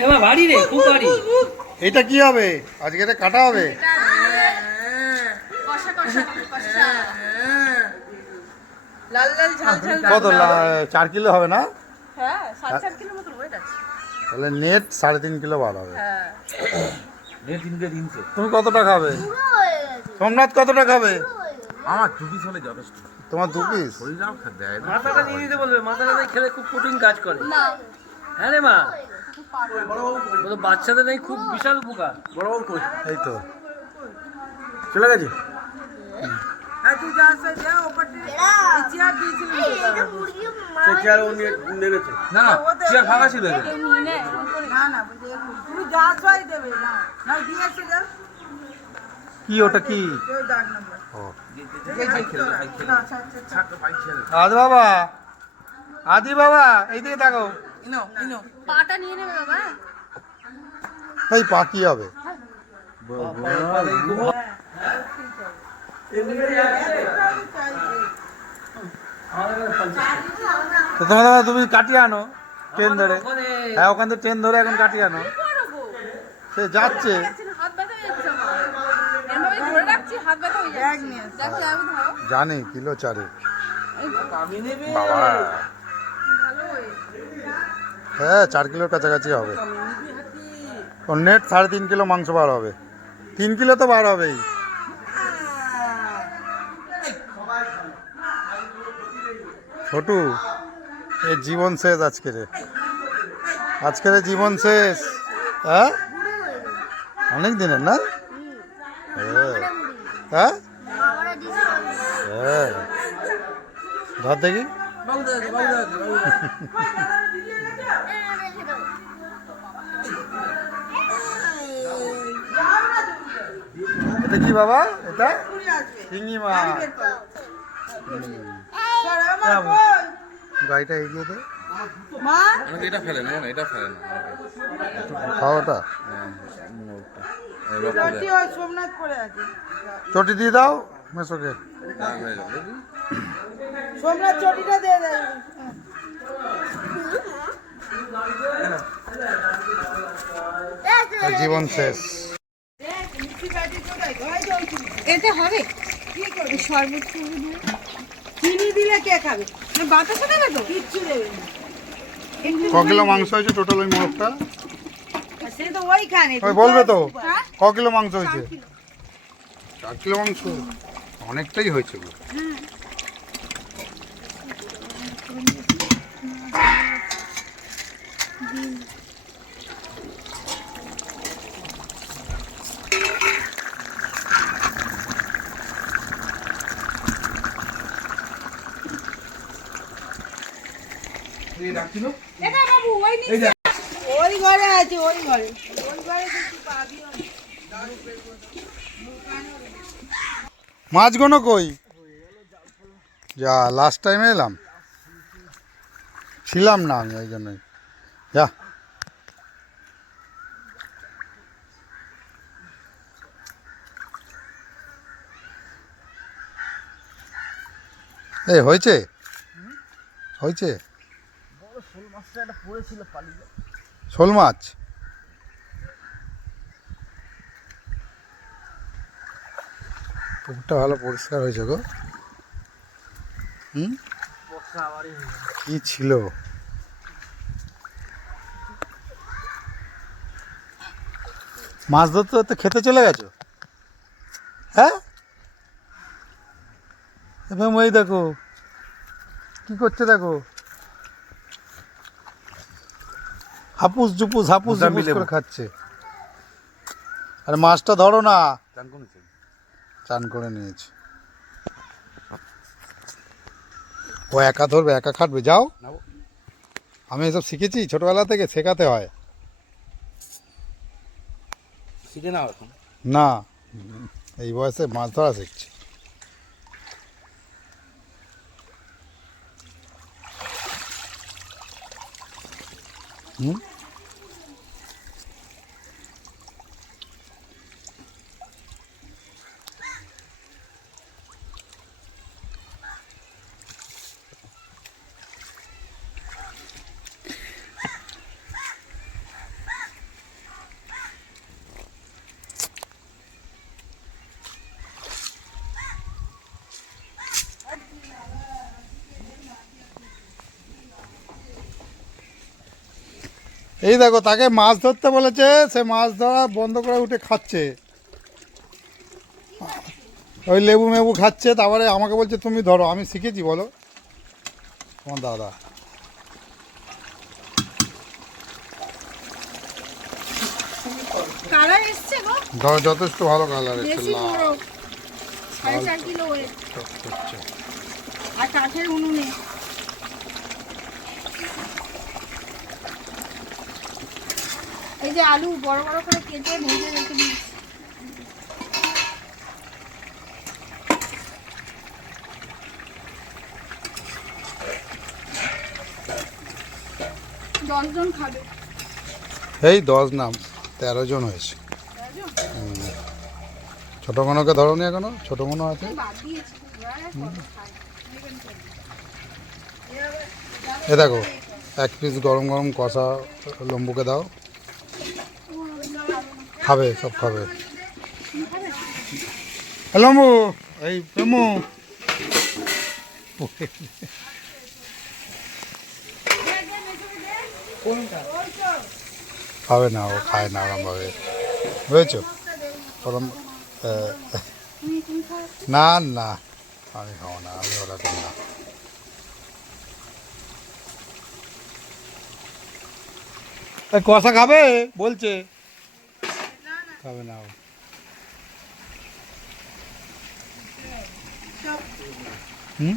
এবার ভারী রে, খুব ভারী। এটা কি হবে আজকে? এটা কাটা হবে? কত 4 কিলো হবে না? তাহলে নেট 3.5 কিলো বার হবে। তুমি কতটা খাবে? সোমনাথ কতটা খাবে? আমার 2 পিস হলে যথেষ্ট। তোমার 2 পিস? শরীরটাও দেয় না। মাথাটা নিয়ে দিতে বলবে, মাথাটা খেলে খুব প্রোটিন কাজ করে। হ্যাঁ রে মা, বাচ্চাদের নেই খুব বিশাল উপকার। বড় বড় কই এই তো চলে গেছে। না না চেয়ার ফাঁকা ছিল কি ওটা কি? আদি বাবা, আদি বাবা এইদিকে দেখো। পাটা নিয়ে নেবে বাবা। এই পা কি হবে? তো তুমি কাটিয়ে আনো ট্রেন ধরে। হ্যাঁ ওখান থেকে ট্রেন ধরে এখন কাটিয়ে আনো। সে যাচ্ছে। জানি কিলো 4 বাবা। হ্যাঁ 4 কিলোর কাছাকাছি হবে। ওর নেট 3.5 কিলো মাংস বার হবে। 3 কিলো তো বার হবেই। ছোটু এর জীবন শেষ আজকের জীবন শেষ। হ্যাঁ অনেক দিনের না? হ্যাঁ হ্যাঁ ধর দেখি। এটা কি বাবা? এটা শিঙি মাছ। গাড়িটা এগিয়ে দে। এটা ফেলে না, এটা ফেলে না। খাওয়াটা চটি দিয়ে দাও মেসোকে। সোমনাথ চটিটা দিয়ে দেয়। জীবন শেষ। এতে হবে শরবত চিনি দিলে কে খাবে? বাতাসা দেবে তো? কিচ্ছু দেবে না। ক কিলো মাংস হয়েছে টোটাল ওই মোরগটা? সে তো ওইখানে ওই বলবে তো ক কিলো মাংস হয়েছে? 4 কিলো মাংস অনেকটাই হয়েছে। ওই ঘরে আছে, ওই ঘরে মাছগুলো কই? যা লাস্ট টাইমে এলাম, ছিলাম না আমি ওই জন্যই। যা এই হয়েছে হয়েছে শোল মাছ। পুকুরটা ভালো পরিষ্কার হয়েছে গো। কি ছিল? মাছ ধরতে ধরতে খেতে চলে গেছো? হ্যাঁ এবং ওই দেখো কি করছে, দেখো হাপুস জুপুস করে খাচ্ছে। আরে মাছটা ধরো না। চান করে নিয়েছে ও, একা ধরবে একা খাটবে। যাও, আমি এসব শিখেছি ছোটবেলা থেকে, শেখাতে হয়। শিখে নাও এখন। না এই বয়সে মাছ ধরা শিখছি। হুম এই দেখো তাকে মাছ ধরতে বলেছে, সে মাছ ধরা বন্ধ করে উঠে খাচ্ছে, ওই লেবু মেবু খাচ্ছে, তারপরে আমাকে বলছে তুমি ধরো। আমি শিখেছি বলো তোমার দাদা। কালার এসছে গো, ধরো যথেষ্ট ভালো কালার এসছে, বেশি লাল বড়, 4.5 কিলো ওয়েট, হচ্ছে। আর কাঠের উনুনে। এই যে আলু বড় বড় করে কেটে ভেজে রেখে দিয়েছি। দশজন খাবে। এই 10 না 13 জন হয়েছে। ছোট মনোকে ধরো নি এখনো, ছোট মনো আছে। বাদ দিয়েছি, ওরা আর কত খায়। এ দেখো 1 পিস গরম গরম কষা লম্বুকে দাও, খাবে, সব খাবে। এ লম্বু, এই প্রেমু, খাবে না, ও খায় না ওরমভাবে, বুঝেছো? ওরম না না, আমি খাবো না, আমি ওরকম না। কষা খাবে বলছে, খাবে না ও। হুম